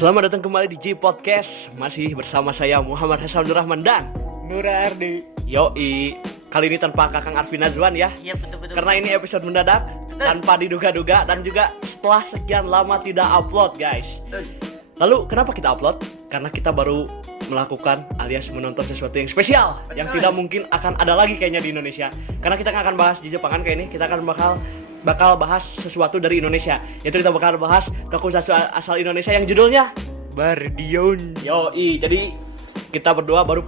Selamat datang kembali di G Podcast. Masih bersama saya Muhammad Hasan Rahman dan Nura Ardi. Yoi. Kali ini tanpa Kakang Arfi Nazwan ya. Iya betul. Karena ini episode mendadak, tanpa diduga-duga dan juga setelah sekian lama tidak upload, guys. Lalu kenapa kita upload? Karena kita baru melakukan alias menonton sesuatu yang spesial, yang tidak mungkin akan ada lagi kayaknya di Indonesia. Karena kita nggak akan bahas di Jepangan kayak ini, kita akan bakal bahas sesuatu dari Indonesia. Yaitu kita bakal bahas tokusatsu asal Indonesia yang judulnya Bardion. Yoi, jadi kita berdua baru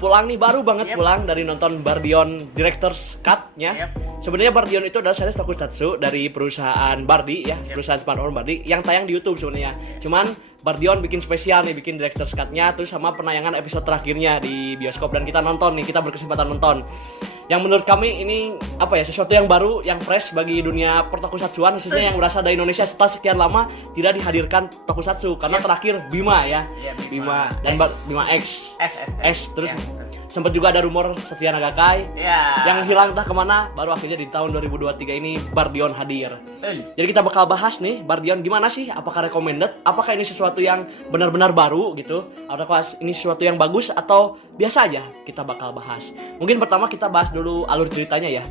banget pulang dari nonton Bardion Director's Cut-nya. Sebenarnya Bardion itu adalah series tokusatsu dari perusahaan Bardi ya, perusahaan smartphone Bardi yang tayang di YouTube sebenarnya. Cuman Bardion bikin spesial nih, bikin Director's Cut-nya terus sama penayangan episode terakhirnya di bioskop dan kita nonton nih, kita berkesempatan nonton. Yang menurut kami ini sesuatu yang baru, yang fresh bagi dunia pertokusatsuan, khususnya yang berasal dari Indonesia setelah sekian lama tidak dihadirkan tokusatsu karena terakhir Bima ya. Bima dan Bima X terus sempat juga ada rumor Satya Nagakai yang hilang entah kemana, baru akhirnya di tahun 2023 ini Bardion hadir. Jadi kita bakal bahas nih Bardion gimana sih, apakah recommended, apakah ini sesuatu yang benar-benar baru gitu, apakah ini sesuatu yang bagus atau biasa aja, kita bakal bahas. Mungkin pertama kita bahas dulu alur ceritanya ya.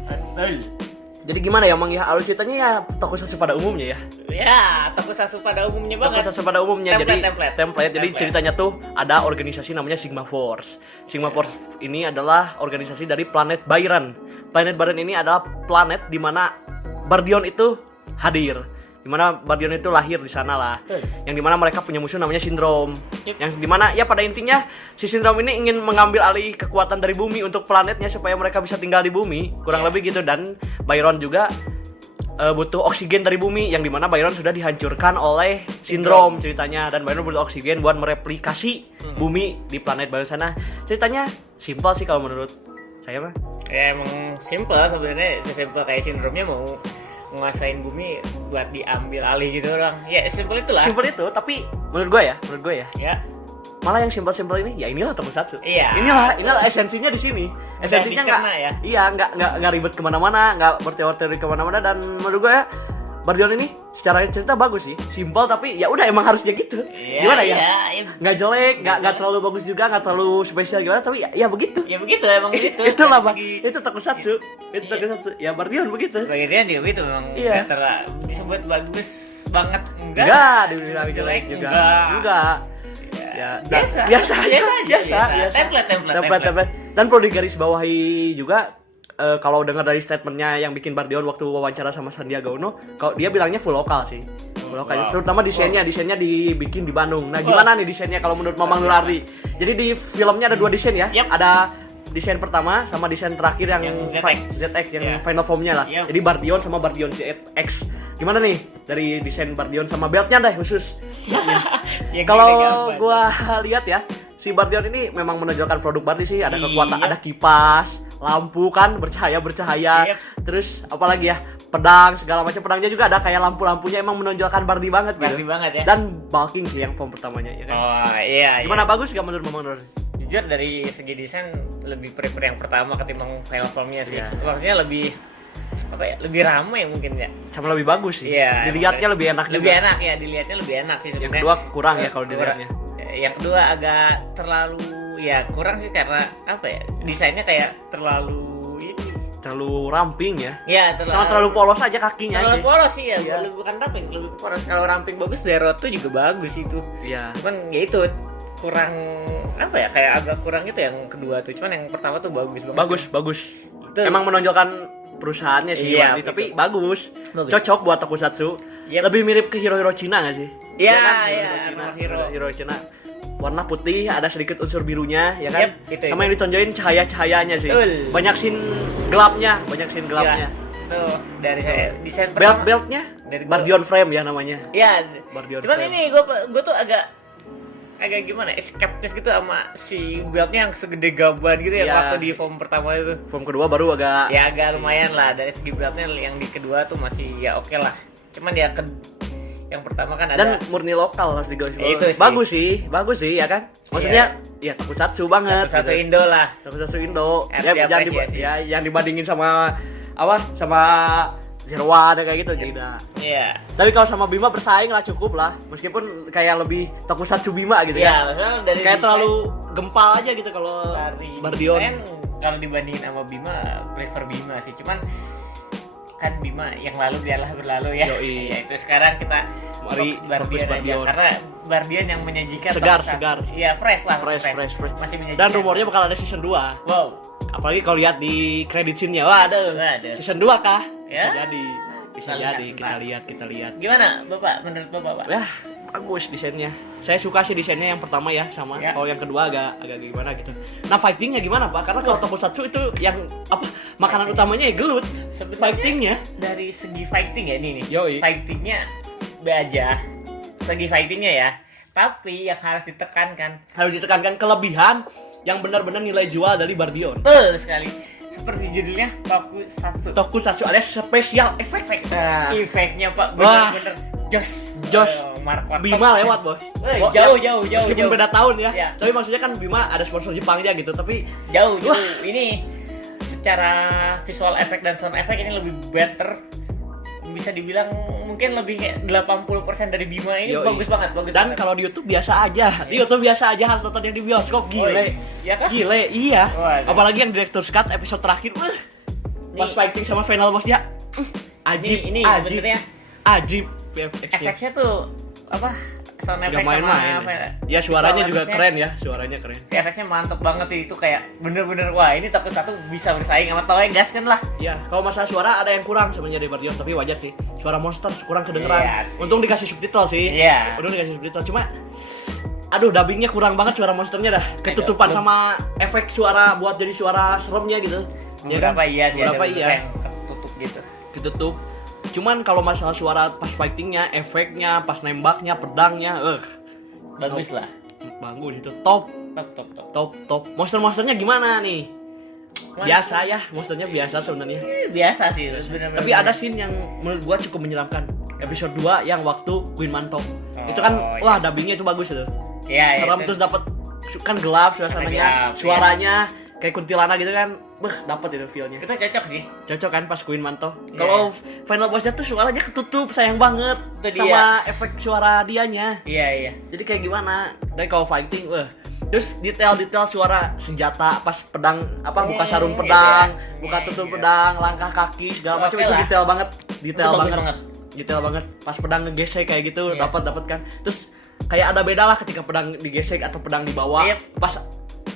Jadi gimana ya Mang ya, alur ceritanya ya tokusatsu pada umumnya ya. Ya, tokusatsu pada umumnya banget. Tokusatsu pada umumnya. Template. Jadi ceritanya tuh ada organisasi namanya Sigma Force. Sigma Force ini adalah organisasi dari planet Byron. Planet Byron ini adalah planet di mana Bardion itu hadir. Di mana Bardion itu lahir di sana lah. Yang di mana mereka punya musuh namanya Syndrome. Yang di mana ya pada intinya si Syndrome ini ingin mengambil alih kekuatan dari bumi untuk planetnya supaya mereka bisa tinggal di bumi, kurang lebih gitu. Dan Byron juga butuh oksigen dari bumi, yang di mana Byron sudah dihancurkan oleh Syndrome ceritanya, dan Byron butuh oksigen buat mereplikasi bumi di planet Byron sana. Ceritanya simpel sih kalau menurut saya mah. Ya emang simpel sebenarnya, sesimpel kayak Syndrome-nya mau menguasain bumi buat diambil alih gitu orang. Ya simpel itulah. Simpel itu, tapi menurut gue ya. Ya. Malah yang simpel-simpel ini ya inilah tokusatsu. Iya. Inilah esensinya di sini. Esensinya nggak ribet kemana-mana, nggak berteori kemana-mana, dan menurut gue ya Bardion ini secara cerita bagus sih, simpel tapi ya udah emang harusnya gitu. Gimana ya? Nggak jelek, nggak terlalu bagus juga, nggak terlalu spesial gimana, tapi ya begitu. Ya begitu emang begitu. Itulah Bang. Itu tokusatsu. Itu tokusatsu. Ya Bardion begitu. Bagian juga begitu memang. Iya. Disebut bagus banget enggak dibilang jelek juga. Enggak. Ya biasa. Template. Dan perlu digarisbawahi juga. Kalau dengar dari statementnya yang bikin Bardion waktu wawancara sama Sandiaga Uno, kalau dia bilangnya full lokal sih, full lokal. Terutama desainnya dibikin di Bandung. Nah gimana nih desainnya kalau menurut Mamang Nurardi? Jadi di filmnya ada 2 desain ya, ada desain pertama sama desain terakhir yang ZX yang final formnya lah. Jadi Bardion sama Bardion ZX. Gimana nih dari desain Bardion sama beltnya deh khusus? Kalau gua lihat ya, si Bardion ini memang menonjolkan produk Bardi sih, ada kekuatan, ada kipas, lampu kan bercahaya, terus apalagi ya, pedang segala macam, pedangnya juga ada kayak lampu-lampunya, emang menonjolkan Bardi banget gitu. Ya. Dan bulking sih yang form pertamanya ya kan. Gimana bagus gak menurut Mamang Nur? Jujur dari segi desain lebih prefer yang pertama ketimbang final formnya sih. Maksudnya lebih ramai mungkin ya. Sama lebih bagus sih. Dilihatnya lebih enak. Dilihatnya lebih enak sih sebenarnya. Yang kedua kurang ya kalau dilihatnya. Yang kedua agak terlalu kurang sih, karena desainnya kayak terlalu ramping ya. Sama terlalu polos aja kakinya terlalu sih. Polos sih ya. Bukan ramping, lebih polos. Kalau ramping bagus, Zero tuh juga bagus itu. Iya. Cuman ya itu kurang kayak agak kurang itu yang kedua tuh. Cuman yang pertama tuh bagus banget. Bagus. Itu emang menonjolkan perusahaannya sih, Bardi, tapi bagus. Cocok buat tokusatsu. Lebih mirip ke hero-hero Cina nggak sih? Hero Cina. Warna putih, ada sedikit unsur birunya, ya kan? Sama yang ditonjolin cahaya-cahayanya sih. Banyak scene gelapnya. Tuh dari desain pertama. Beltnya Bardion Frame ya namanya. Iya. Bardion Cuman Frame. ini gue tuh agak gimana? Skeptis gitu sama si beltnya yang segede gaban gitu ya waktu di form pertama itu. Form kedua baru agak lumayan lah, dari segi beltnya. Yang di kedua tuh masih oke lah. Cuman yang pertama kan ada, dan murni lokal harus digarisbawahi. Bagus sih ya kan. Maksudnya ya tokusatsu banget. Tokusatsu gitu. Indo lah. Tokusatsu Indo. Yang dibandingin sama Zero One kayak gitu tidak. Iya. Tapi kalau sama Bima bersaing lah cukup lah. Meskipun kayak lebih tokusatsu Bima gitu Iya, ya. maksudnya dari Kayak desain, terlalu gempal aja gitu kalau dari Bardion. desain, kalau dibandingin sama Bima, prefer Bima sih. Cuman kan Bima yang lalu biarlah berlalu ya. Yoi. Ya itu sekarang kita Mari fokus Bardion fokus aja Bardion. karena Bardion yang menyajikan Segar, tokusatsu. segar. Iya, fresh lah. Fresh. Masih menyajikan. Dan rumornya bakal ada season 2. wow. Apalagi kalau lihat di credit scene-nya. Wah, ada. Waduh. Season 2 kah? Ya. Bisa jadi. Bisa Kita jadi. lihat, Kita lihat. Gimana Bapak? Menurut Bapak, Pak? Ya, bagus desainnya. Saya suka sih desainnya yang pertama ya sama. Ya. Kalau yang kedua agak gimana gitu. Nah, fightingnya gimana, Pak? Karena kalau tokusatsu itu yang apa? Makanan utamanya ya gelut. Sebenarnya Fightingnya dari segi fighting ya ini nih. Yoi. Fightingnya be aja. Segi fightingnya ya. Tapi yang harus ditekankan harus ditekankan kelebihan yang benar-benar nilai jual dari Bardion. betul sekali. Seperti judulnya Tokusatsu. Tokusatsu alias special effect. Nah, Efeknya Pak Wah. bener-bener jos. Jos. Markot. Bima lewat, Bos. Jauh. Meskipun beda tahun ya. Ya. Tapi maksudnya kan Bima ada sponsor Jepangnya gitu, tapi Jauh. Wah. Ini secara visual effect dan sound effect ini lebih better. Bisa dibilang mungkin lebih kayak 80% dari Bima ini Yoi. bagus banget. dan kalau di YouTube biasa aja. Di YouTube biasa aja harus nonton yang di bioskop gile. Iya kah? Gile, iya. Wah, Apalagi yang Director's Cut episode terakhir. Pas Nih. fighting sama final bossnya. Ajib, ini ajib. sebenarnya Ajib VFX-nya. efeknya tuh apa? Sound Gak effect main-main. sama Ya suaranya visual juga effects-nya. keren ya, suaranya keren. Efeknya mantep banget sih, itu kayak bener-bener wah ini Tokusatsu bisa bersaing sama Toei gas kan lah. Iya, kalau masalah suara ada yang kurang sebenarnya dari Bardion, tapi wajar sih. Suara monster kurang kedengeran. Iya sih. Untung dikasih subtitle sih. Iya. Untung dikasih subtitle, cuma aduh dubbingnya kurang banget suara monsternya dah. Ketutupan belum. sama efek suara buat jadi suara seremnya gitu. Ya kan? Beberapa iya sih, Beberapa ada iya. yang ketutup gitu. Ketutup. Cuman kalau masalah suara pas fightingnya, efeknya, pas nembaknya, pedangnya, Bagus lah. bagus itu top. Top. Monster-monsternya gimana nih? Monster- Biasa ya, monsternya biasa sebenarnya. Biasa sih sebenarnya. Tapi ada scene yang menurut gua cukup menyeramkan. Episode 2 yang waktu Queen Manto. Itu kan iya. wah dubbingnya itu bagus itu. Iya, Seram itu. terus dapat kan gelap suasananya, Gelap, suaranya kayak kuntilanak gitu kan. Dapat itu feel-nya. Itu cocok sih. Cocok kan pas Queen Manto. Iya. Kalau final bossnya tuh suaranya ketutup, sayang banget. Itu Sama efek suara dianya. Iya. Jadi kayak gimana? Tapi kalau fighting, terus detail-detail suara senjata pas pedang apa buka sarung Iya, pedang, iya. buka Iya, tutup iya. pedang, langkah kaki segala macam Oke itu lah. detail banget, detail Itu bagus banget. banget. Detail banget. Pas pedang ngegesek kayak gitu Iya. dapat kan. Terus kayak ada beda lah ketika pedang digesek atau pedang dibawa. Iya. Pas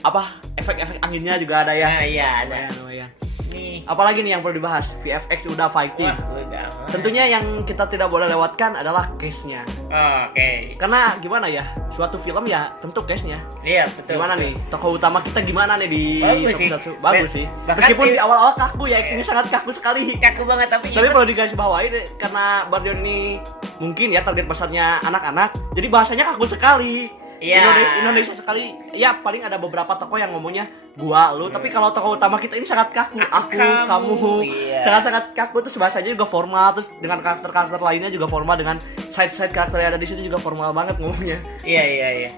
apa efek-efek anginnya juga ada ya. Nah, iya ada. Lumayan. Nih. Apalagi nih yang perlu dibahas? VFX udah fighting. Wah, udah. Tentunya yang kita tidak boleh lewatkan adalah case-nya. Oke. Karena gimana ya, suatu film ya tentu case-nya. Iya, betul. Gimana betul. nih, tokoh utama kita gimana nih di Bagus sih. Tokusatsu? Bagus sih. Bahkan Meskipun di- di awal-awal kaku ya, actingnya sangat kaku sekali. Kaku banget tapi Tapi perlu digarisbawahi karena Bardion ini mungkin ya target pasarnya anak-anak, jadi bahasanya kaku sekali. Iya. Indonesia sekali. Ya paling ada beberapa tokoh yang ngomongnya gua lu, tapi kalau tokoh utama kita ini sangat kaku. Aku, kamu. Iya. Sangat-sangat kaku, terus bahasanya juga formal, terus dengan karakter-karakter lainnya juga formal, dengan side-side karakter yang ada di situ juga formal banget ngomongnya. Iya.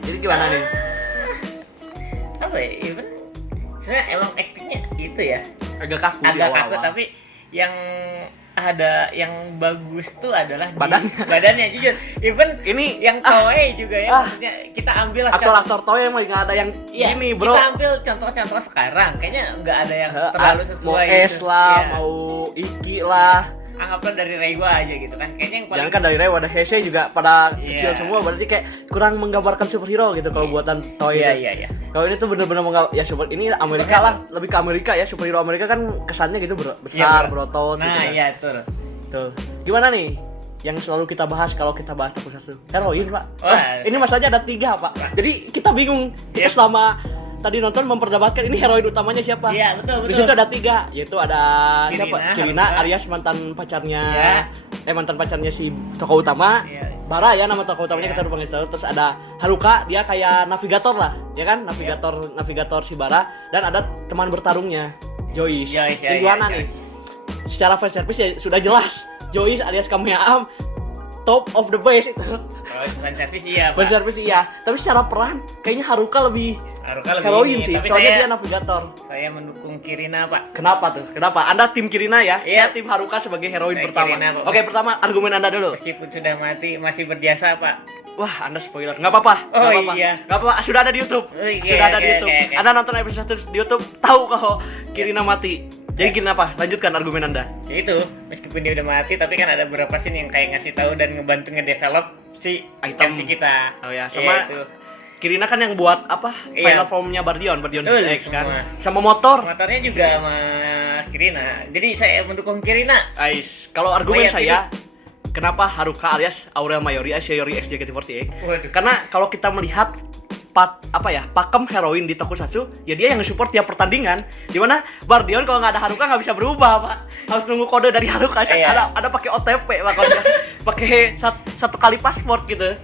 Jadi gimana nih? Apa ya? Even sebenarnya emang actingnya itu ya. Agak kaku di Agak awal-awal. kaku tapi yang ada yang bagus tuh adalah di Badannya. jujur. Even Ini yang Toei juga ya, maksudnya kita ambil lah aktor-aktor Toei emang nggak ada yang Iya, gini bro. kita ambil contoh-contoh sekarang. Kayaknya nggak ada yang terlalu sesuai. mau S gitu. lah, Iya. mau Iki lah. Anggaplah dari Reiwa aja gitu kan. Kayaknya yang paling Jangan kan dari Rewa, ada Heisei juga pada Iya. kecil semua, berarti kayak kurang menggambarkan superhero gitu kalau buatan Toei. Iya. Kalau ini tuh bener-bener ya ini Amerika lah, lebih ke Amerika ya, superhero Amerika kan kesannya gitu besar, Iya, berotot gitu Nah, kan. iya betul. Tuh. Gimana nih? Yang selalu kita bahas kalau kita bahas Tokusatsu. Heroin, Pak. Wah. Ini masalahnya ada 3, Pak. Jadi kita bingung. Kita Iya. selama tadi nonton memperdebatkan ini heroin utamanya siapa? Iya, betul. Di situ ada 3, yaitu ada Kirina, siapa? Kirina Haruka. alias mantan pacarnya Iya. mantan pacarnya si tokoh utama. Iya. Bara ya nama tokoh utamanya Iya. kita udah panggil tahu. Terus ada Haruka, dia kayak navigator lah, ya kan? Navigator si Bara, dan ada teman bertarungnya, Joyce. Joyce, ya, Gimana iya, nih? Secara fan service ya sudah jelas. Joyce alias Kamehameha top of the base itu. Kalau fan service iya, Fan Pak. service iya, tapi secara peran kayaknya Haruka lebih Haruka lebih heroin ini, sih, tapi soalnya saya, dia navigator. saya mendukung Kirina, Pak. Kenapa tuh? Kenapa? Anda tim Kirina ya? Iya. Saya tim Haruka sebagai heroin pertama. Kirina, Pak. Oke, pertama argumen Anda dulu. Meskipun sudah mati masih berjasa, Pak. Wah, Anda spoiler. Nggak apa-apa. Oh, Nggak apa-apa. iya. Nggak apa-apa. Sudah ada di YouTube. Oh, iya, Sudah ada di oke, YouTube. oke, oke. Anda nonton episode di YouTube, tahu kalau Kirina mati. Jadi kenapa? Lanjutkan argumen Anda. Ya itu, meskipun dia udah mati tapi kan ada beberapa scene yang kayak ngasih tahu dan ngebantu ngedevelop si Item. MC kita. Oh ya, Iya, sama itu. Kirina kan yang buat apa? Iya. Final formnya Bardion Betul, X kan. semua. Sama motor. Motornya juga sama Kirina. Jadi saya mendukung Kirina. Ais. Kalau argumen Mayat saya, kenapa Haruka alias Aurel Mayori Shiori X JKT48? Waduh. Karena kalau kita melihat pakem heroin di Tokusatsu, ya dia yang nge-support tiap pertandingan. Dimana Bardion kalau nggak ada Haruka nggak bisa berubah, Pak. Harus nunggu kode dari Haruka. Iya. Ada pakai OTP, Pak. Kalau nggak, pakai satu kali paspor gitu.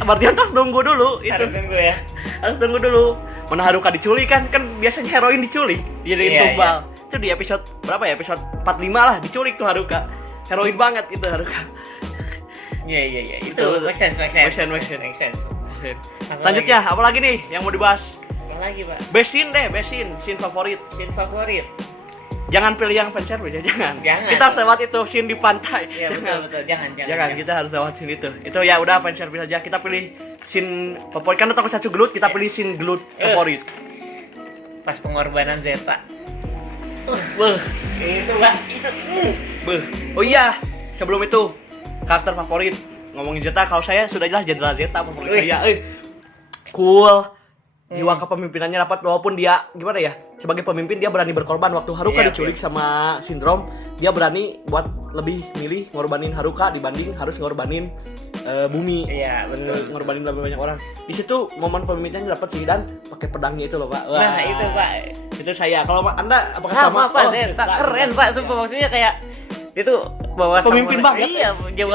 Bardion terus nunggu dulu itu. Harus tunggu ya. Harus tunggu dulu. Mana Haruka diculik kan biasanya heroin diculik. Jadi Iya, tumbal. Itu di episode berapa ya? Episode 45 lah diculik tuh Haruka. Heroin banget gitu Haruka. Iya. Itu Betul. make sense. Make sense. Make sense. Selanjutnya apa lagi nih yang mau dibahas? Apa lagi, Pak? Best scene deh, best scene favorit. Scene favorit. Jangan pilih yang fanservice ya, jangan. Jangan. Kita harus lewat itu scene di pantai. Iya, betul. Jangan. Jangan, kita harus lewat scene itu. Itu ya udah fanservice aja. Kita pilih scene favorit kan Tokusatsu gelut, kita pilih scene gelut favorit. Pas pengorbanan Zeta. Beuh, Itu, Pak. Itu. beuh. Oh iya, sebelum itu karakter favorit. Ngomongin Zeta, kalau saya sudah jelas Jenderal Zeta favorit Wih. saya. Cool. Jiwa kepemimpinannya dapat, walaupun dia gimana ya, sebagai pemimpin dia berani berkorban. Waktu Haruka Iya, diculik sama Sindrom, dia berani buat lebih milih ngorbanin Haruka dibanding harus ngorbanin bumi. Iya, betul. Ngorbanin lebih banyak orang. Di situ momen pemimpinannya dapat sih, dan pakai pedangnya itu loh, Pak. Wah, Nah, itu, Pak. Itu saya. Kalau Anda apakah Sama, Pak. Oh, Zeta Zeta. keren, Pak. Sumpah maksudnya kayak itu bawa Pemimpin samurai. banget. Iya,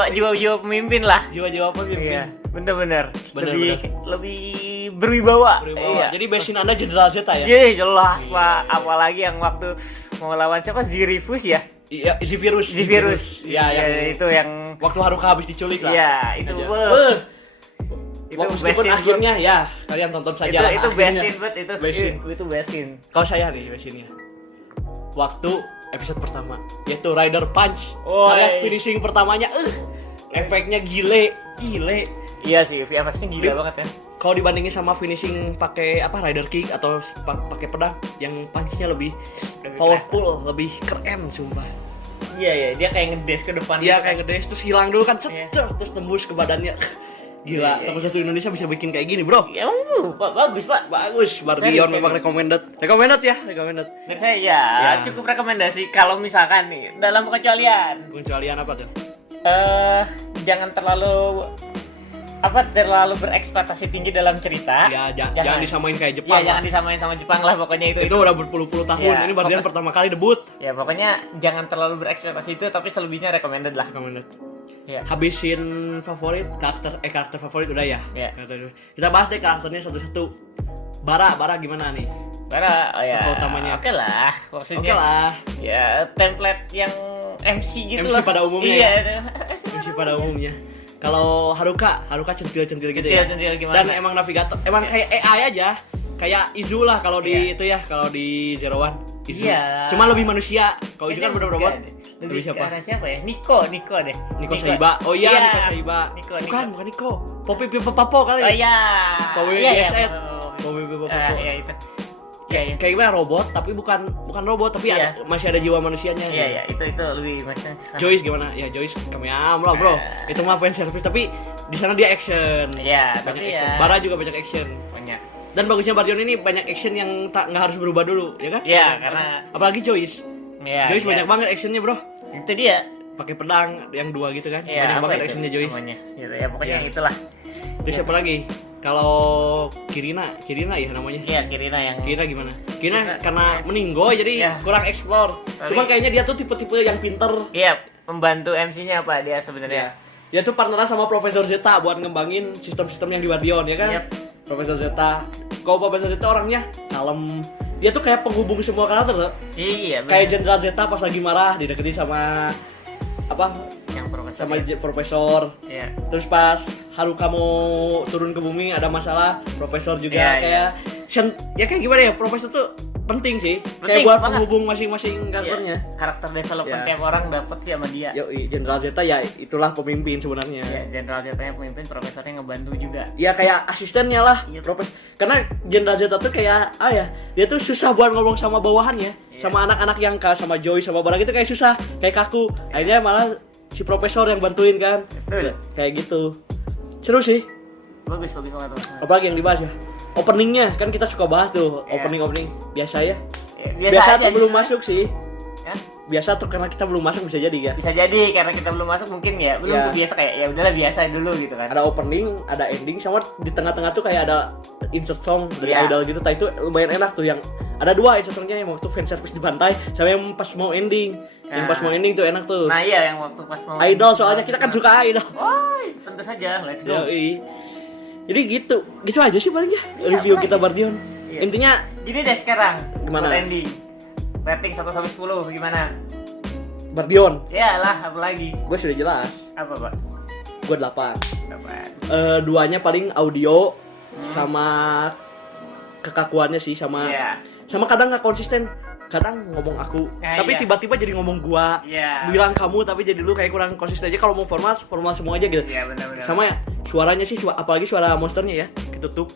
jiwa pemimpin lah. Jiwa-jiwa pemimpin. Iya, bener. Bener. Lebih berwibawa. Berwibawa. Iya. Jadi besin Anda Jenderal Zeta ya? Iya, jelas, Pak. Apalagi yang waktu mau lawan siapa? Zirifus ya? Iya, Zivirus. Iya, yang itu yang waktu Haruka habis diculik lah. iya, itu Aja. wah. Itu Meskipun best scene akhirnya ya kalian tonton saja lah. itu akhirnya. best scene banget itu. Best scene. Itu best scene. Kalau saya nih besinnya, waktu episode pertama yaitu Rider Punch, Oh, alias iya. finishing pertamanya, efeknya gile. Iya sih, VFX-nya gila banget ya. Kalau dibandingin sama finishing pakai apa Rider Kick atau pakai pedang, yang punch-nya lebih powerful, lebih keren sumpah. Iya, dia kayak ngedes ke depan. Dia gitu. kayak ngedes terus hilang dulu kan, Iya. terus tembus ke badannya. Gila, Iya. Tokusatsu Indonesia bisa bikin kayak gini, Bro. Ya, Pak, bagus, Pak. Bagus, Bardion Serius, memang serius. recommended ya, recommended. Menurut saya ya, Ya. cukup rekomendasi kalau misalkan nih dalam kecualian Pengecualian apa tuh? jangan terlalu berekspektasi tinggi dalam cerita. Ya, jangan disamain kayak Jepang. Ya, jangan disamain sama Jepang lah pokoknya itu. Itu udah berpuluh-puluh tahun. Ya, Ini Bardion pertama kali debut. Ya, pokoknya jangan terlalu berekspektasi itu tapi selebihnya recommended lah. Recommended. Ya. Habisin favorit karakter favorit udah ya. Ya. Karakter. Kita bahas deh karakternya satu-satu. Bara gimana nih? Bara, oh ya. Tokoh utamanya. Oke lah, Oke maksudnya. lah. Ya, template yang MC gitu MC loh. pada umumnya Iya, ya? MC pada umumnya. Kalau Haruka centil-centil gitu ya. Centil gimana? Dan emang navigator, emang kayak AI aja. Kayak Izu lah kalau di itu ya, kalau di Zero One. Izu. Iya. Cuma lebih manusia. Kalau Izu kan bener robot. Lebih siapa? ke arah siapa ya? Niko deh. Niko Saiba. Oh iya, Niko Saiba. Niko. Bukan Niko. Poppy Pipo Papo kali. Oh iya. Poppy Iya, DXN. Poppy. Poppy Pipo Papo. Iya itu. Iya. Kayak gimana robot tapi bukan robot tapi Iya. masih ada jiwa manusianya. Iya, itu lebih macam Joyce gimana? Ya Joyce kami bro. Itu mah fan service tapi di sana dia action. Iya, Banyak tapi action. ya. Bara juga banyak action. Banyak. Dan bagusnya Bardion ini banyak action yang nggak harus berubah dulu, ya kan? Iya, karena apalagi Joyce. iya. Joyce iya. banyak banget actionnya, bro. Itu dia. Pakai pedang yang dua gitu kan? Iya, banyak apa banget itu actionnya Joyce. namanya? Gitu, ya pokoknya Iya. itulah. Terus siapa lagi? Kalau Kirina ya namanya. Iya, Kirina yang Kirina gimana? Kirina Kirina, karena iya. meninggoy jadi Iya. kurang explore. Tapi- Cuman kayaknya dia tuh tipe-tipe yang pinter. Iya, membantu MC-nya apa dia sebenarnya? Dia tuh partneran sama Profesor Zeta buat ngembangin sistem-sistem yang di Bardion ya kan? Yep. Profesor Zeta. Kalau Profesor Zeta orangnya kalem. Dia tuh kayak penghubung semua karakter tuh. Iya, Kayak Jenderal Zeta pas lagi marah dideketin sama apa? yang sama profesor. Iya. Terus pas Haruka mau turun ke bumi ada masalah, profesor juga Iya, kayak ya kayak gimana ya, profesor tuh penting sih. Penting Kayak buat banget. penghubung masing-masing karakternya. Iya, karakter development Iya. tiap orang dapat sih sama dia. Yoi, Jenderal Zeta ya itulah pemimpin sebenarnya. Iya, Jenderal Zeta-nya pemimpin, profesornya ngebantu juga. Ya kayak asistennya lah, Iya. karena Jenderal Zeta tuh kayak dia tuh susah buat ngomong sama bawahannya, Iya. sama anak-anak yang sama Joy sama Bara gitu kayak susah, kayak kaku. Akhirnya malah si profesor yang bantuin kan. Betul. Kayak gitu. Seru sih. Bagus banget tuh. Apalagi yang dibahas ya? Openingnya kan kita suka bahas tuh, Iya. opening biasa ya. Ya, Biasa aja tuh belum sih. masuk sih. Ya, Biasa tuh karena kita belum masuk bisa jadi ya. bisa jadi karena kita belum masuk mungkin ya belum Iya. biasa kayak ya udahlah biasa dulu gitu kan. Ada opening, ada ending, sama di tengah-tengah tuh kayak ada insert song dari Iya. idol gitu. Itu lumayan enak tuh, yang ada dua insert songnya, yang waktu fan service di pantai sama yang pas mau ending. Yang pas mau ending tuh enak tuh. Nah iya yang waktu pas mau Idol soalnya kita kan suka idol. Wah, tentu saja, let's go. Yoi. Jadi gitu aja sih paling ya Iya, review apalagi? kita Bardion. Iya. Intinya Gini deh sekarang, Gimana? buat ending. Rating 1 sampai 10 gimana? Bardion, Ya lah, apa lagi? gue sudah jelas. Apa, Pak? Gue 8. Dapat. Duanya paling audio sama kekakuannya sih, sama Iya. sama kadang nggak konsisten, kadang ngomong aku Nah, tapi iya. tiba-tiba jadi ngomong gua, Iya. bilang kamu tapi jadi lu, kayak kurang konsisten aja. Kalau mau formal semua aja gitu. Iya, benar-benar. Sama ya suaranya sih, apalagi suara monsternya ya ketutup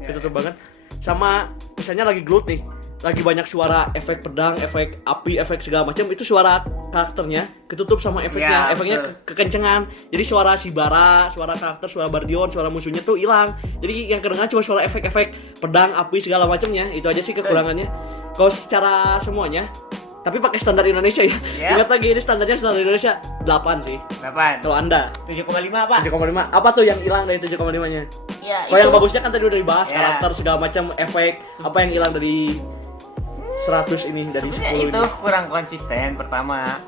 Iya, banget. Sama misalnya lagi Groot nih, lagi banyak suara efek pedang, efek api, efek segala macam, itu suara karakternya ketutup sama efeknya, Ya, efeknya betul. kekencengan. Jadi suara si Bara, suara karakter, suara Bardion, suara musuhnya tuh hilang. Jadi yang kedengaran cuma suara efek-efek pedang, api segala macamnya. Itu aja sih kekurangannya. Kalau secara semuanya, tapi pakai standar Indonesia ya. Ya. Ingat lagi, ini standar Indonesia 8 sih. 8. Kalau Anda 7,5 apa? 7,5. Apa tuh yang hilang dari 7,5-nya? Ya, Kalau yang bagusnya kan tadi udah dibahas, Ya. karakter segala macam, efek. Apa yang hilang dari 100 ini, dari 10 Sebenarnya itu ini? kurang konsisten pertama.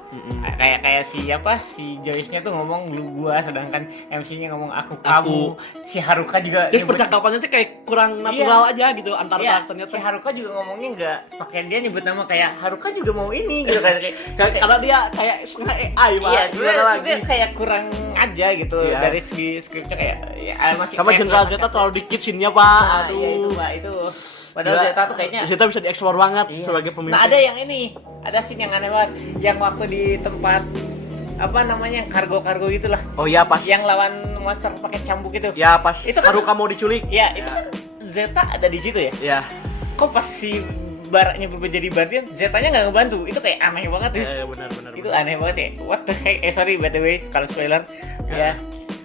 Kayak si Joyce-nya tuh ngomong lu gua, sedangkan MC-nya ngomong aku kamu. Si Haruka juga Terus nyebut- percakapannya tuh kayak kurang natural aja gitu antar Iya, karakternya si tuh. Haruka juga ngomongnya nggak pakai dia nyebut nama kayak Haruka juga mau ini gitu kan Karena dia kayak setengah AI, Pak. iya, Gimana lagi? sebenarnya kayak kurang aja gitu Iya. dari segi skripnya kayak ya, masih Sama kayak Jenderal kurang Zeta dekat. terlalu dikit scene-nya, Pak. Nah, Aduh. iya itu Pak, itu padahal Gila. Zeta tuh kayaknya Zeta bisa dieksplor banget iya. sebagai pemimpin. Nah ada yang ini, ada scene yang aneh banget, yang waktu di tempat apa namanya kargo gitulah, Oh iya, pas. yang lawan monster pakai cambuk itu. Ya pas Itu kan- Haruka mau diculik. Ya itu kan Zeta ada di situ ya. Ya. Kok pas si Baraknya berubah jadi Bardian, Zetanya nggak ngebantu. Itu kayak aneh banget ya. Benar. Itu aneh banget ya. What the heck? Sorry by the way, kalau spoiler. Ya.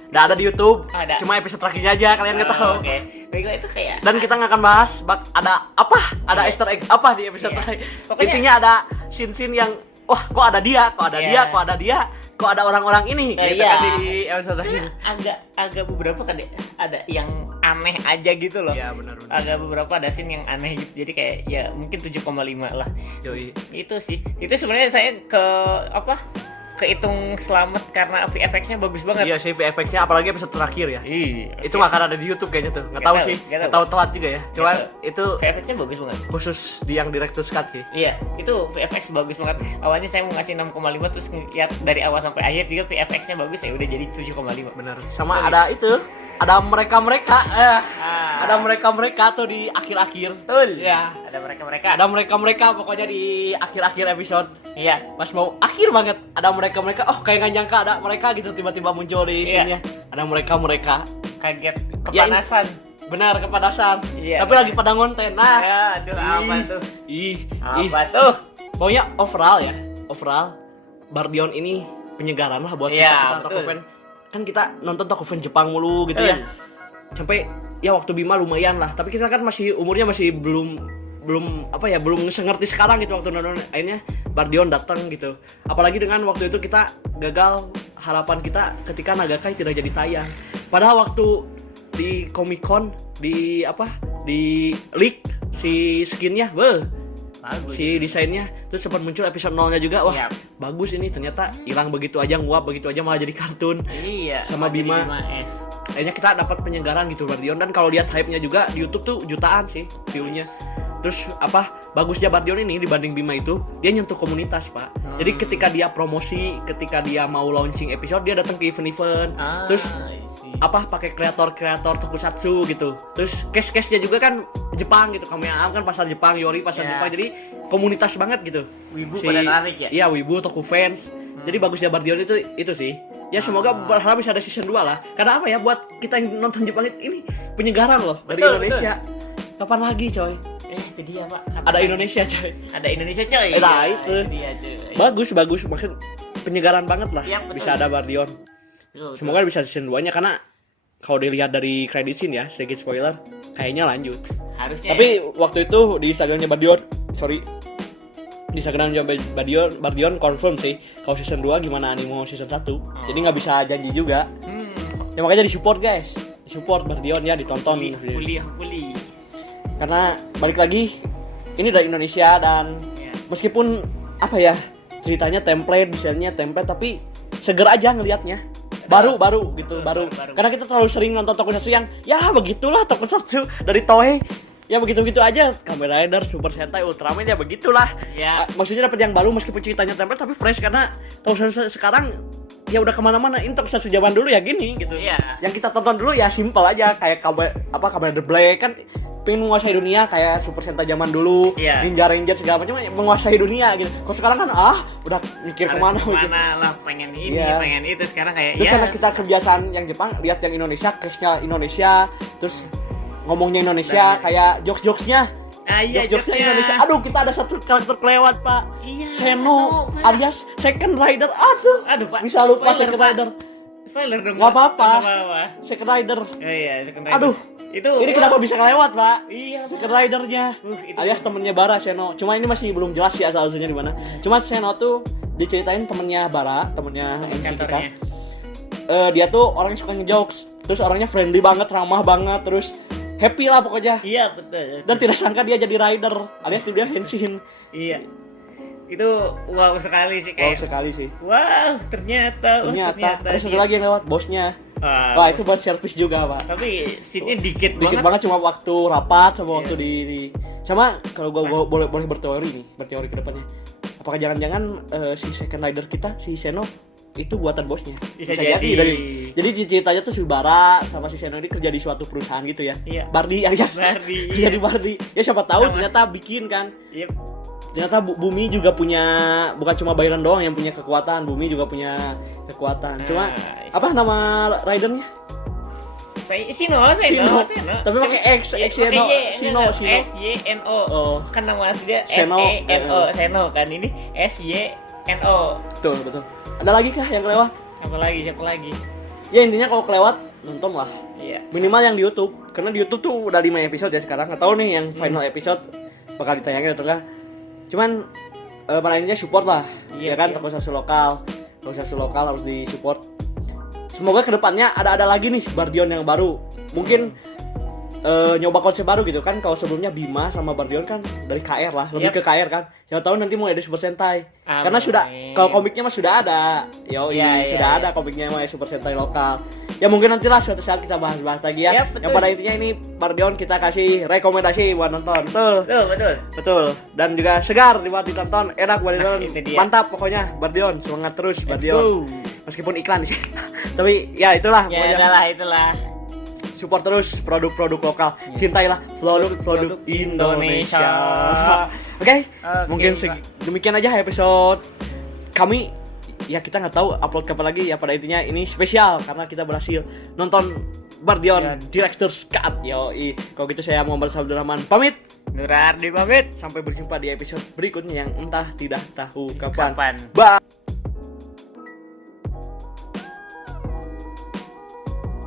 Udah ada di YouTube. Ada. Cuma episode terakhirnya aja kalian nggak tahu. Oke. Bego itu kayak. Dan kita nggak akan bahas ada apa? Ada Iya. Easter egg apa di episode Iya. terakhir. Pokoknya- Intinya ada scene-scene yang wah, kok ada dia, kok ada Iya. dia, kok ada dia, kok ada orang-orang ini gitu Iya. kan di episode terakhir. agak beberapa kan ada yang aneh aja gitu loh. Iya, benar. Agak beberapa ada scene yang aneh gitu. Jadi kayak ya mungkin 7,5 lah. Yoi. Itu sih. Itu sebenarnya saya kehitung selamat karena VFX-nya bagus banget. Iya sih, VFX-nya apalagi episode terakhir ya. Iya. Itu nggak akan ada di YouTube kayaknya tuh. Nggak Nggak tahu tahu, sih. nggak Nggak tahu. tahu telat juga ya. Cuma Nggak itu VFX-nya bagus banget. khusus di yang director's cut sih. Iya, itu VFX bagus banget. Awalnya saya mau ngasih 6,5 terus ngeliat dari awal sampai akhir juga VFX-nya bagus ya udah jadi 7,5. Bener. Sama Sorry. ada itu, ada mereka-mereka. Ah. Ada mereka-mereka tuh di akhir-akhir. Betul. Ya. Ada mereka-mereka. Ada mereka-mereka pokoknya di akhir-akhir episode. Iya. Pas mau akhir banget ada mereka-mereka. Oh, kayak nggak nyangka ada mereka gitu tiba-tiba muncul di Iya. scene-nya. Ada mereka-mereka. Kaget Ya, kepanasan. Benar, kepanasan. Iya. Tapi lagi pada ngonten. Nah. Ya, aduh apa Ih, tuh? Ih. Apa tuh? Pokoknya overall ya. Overall Bardion ini penyegaran lah buat Iya, kita betul. Toko Fan. Kan kita nonton Toko Fan Jepang mulu gitu Betul. ya. Sampai ya waktu Bima lumayan lah, tapi kita kan umurnya masih belum ngerti sekarang gitu waktu nonton. Akhirnya Bardion datang gitu. Apalagi dengan waktu itu kita gagal harapan kita ketika Nagakai tidak jadi tayang. Padahal waktu di Comic Con di leak si skinnya, Bagus. si desainnya, terus sempat muncul episode 0-nya juga. Wah, Iya. bagus ini, ternyata hilang begitu aja, nguap begitu aja malah jadi kartun. Iya. Sama jadi Bima. 5S. Akhirnya kita dapat penyegaran gitu Bardion, dan kalau lihat hype-nya juga di YouTube tuh jutaan sih view-nya. Terus bagusnya Bardion ini dibanding Bima itu dia nyentuh komunitas Pak. Jadi ketika dia promosi, ketika dia mau launching episode dia datang ke event-event, terus pakai kreator tokusatsu gitu. Terus case-nya juga kan Jepang gitu, Kamehameha kan pasar Jepang, Yori pasar Jepang, jadi komunitas banget gitu. Wibu pada tarik ya? Iya, wibu, toku fans. Jadi bagusnya Bardion itu sih. Ya semoga berharap bisa ada season 2 lah. Karena apa ya, buat kita yang nonton Jepang ini penyegaran loh dari Indonesia. Kapan lagi coy? Itu dia Pak. Ada Indonesia coy. Ada Indonesia coy. Nah, itu. Dia coy. Bagus maksud penyegaran banget lah. Iya, betul. Bisa ada Bardion. Semoga bisa season 2-nya karena kalau dilihat dari credit scene ya, sedikit spoiler, kayaknya lanjut. Harusnya. Tapi waktu itu di Instagramnya Bardion, di Instagramnya Bardion confirm sih kalau season 2 gimana anime season 1. Jadi nggak bisa janji juga. Ya makanya di-support guys. Di-support Bardion ya, ditonton. Fully. Karena balik lagi ini dari Indonesia dan meskipun apa ya, ceritanya template, desainnya template tapi seger aja ngelihatnya. Baru gitu. Karena kita terlalu sering nonton tokusatsu yang ya begitulah tokusatsu dari Toei. Ya begitu-begitu aja, Kamen Rider, Super Sentai, Ultraman ya begitulah. Ya. Maksudnya dapat yang baru meskipun ceritanya template tapi fresh karena tokusatsu sekarang ya udah kemana-mana. Ini tokusatsu zaman dulu ya gini gitu. Iya. Yang kita tonton dulu ya simple aja kayak Kamen Rider Black kan pengen menguasai dunia kayak Super Sentai zaman dulu, Ninja Ranger segala macam menguasai dunia gitu. Kalau sekarang kan udah mikir kemana lah, pengen ini, pengen itu. Sekarang kayak terus karena kita kebiasaan yang Jepang, lihat yang Indonesia, case-nya Indonesia, terus ngomongnya Indonesia, kayak jokes-jokesnya. Jokes-jokesnya Indonesia. Aduh, kita ada satu karakter kelewat, Pak. Seno alias Second Rider. Aduh, Pak. Bisa lupa Second Rider. Spoiler dong. Enggak apa-apa. Second Rider. Second Rider. Aduh. Ini kenapa bisa kelewat, Pak? Iya, Second Rider-nya. Alias temennya Bara, Seno. Cuma ini masih belum jelas sih asal-usulnya di mana. Cuma Seno tuh diceritain temennya Bara, temennya MC kita. Dia tuh orang yang suka ngejokes. Terus orangnya friendly banget, ramah banget, terus happy lah pokoknya. Iya, betul. Dan tidak sangka dia jadi rider, alias dia Henshin. Iya. Itu wow sekali sih kayak. Wow sekali sih. Wow, ternyata. Ada satu lagi yang lewat, bosnya. Wah, itu buat servis juga, Pak. Tapi scene-nya dikit banget cuma waktu rapat sama waktu di sama kalau gua boleh berteori ke depannya. Apakah jangan-jangan si Second Rider kita, si Seno itu buatan bosnya? Bisa jadi. Jadi ceritanya tuh si Bara sama si Seno ini kerja di suatu perusahaan gitu ya. Iya. Bardi alias Bardi. Jadi Bardi. Ya siapa tahu ternyata bikin kan. Yep. Ternyata Bumi juga punya, bukan cuma Byron doang yang punya kekuatan, Bumi juga punya kekuatan. Cuma apa nama ridernya? Sino. Tapi pakai X Sino. SYNO. Oh. Kan nama asli dia Seno. Seno kan, ini SYNO. Betul. Ada lagi kah yang kelewat? Siapa lagi? Ya intinya kalau kelewat nonton lah. Iya. Minimal yang di YouTube, karena di YouTube tuh udah 5 episode ya sekarang. Nggak tahu nih yang final episode bakal ditayangin atau enggak. Cuman pada intinya support lah. Ya kan, tokusatsu lokal harus di-support. Semoga kedepannya ada lagi nih Bardion yang baru. Mungkin nyoba konsep baru gitu kan. Kalau sebelumnya Bima sama Bardion kan dari KR lah, lebih ke KR kan. Siapa tahu nanti mulai ada Super Sentai. Karena kalau komiknya mah sudah ada. Sudah ada komiknya mah Super Sentai lokal. Ya mungkin nantilah suatu saat kita bahas lagi ya. Yang pada intinya ini Bardion kita kasih rekomendasi buat nonton. Betul. Dan juga segar buat ditonton, enak buat ditonton. Mantap pokoknya Bardion, semangat terus Bardion. Meskipun iklan sih. Tapi ya itulah pokoknya. Itulah. Support terus produk-produk lokal. Cintailah produk Indonesia. Oke, mungkin demikian aja episode kami. Ya kita nggak tahu upload kapan lagi ya, pada intinya ini spesial karena kita berhasil nonton Bardion Director's Cut. Kalau gitu saya Muhammad Abdurrahman pamit. Nur Ardi pamit. Sampai berjumpa di episode berikutnya yang entah tidak tahu kapan. Bye.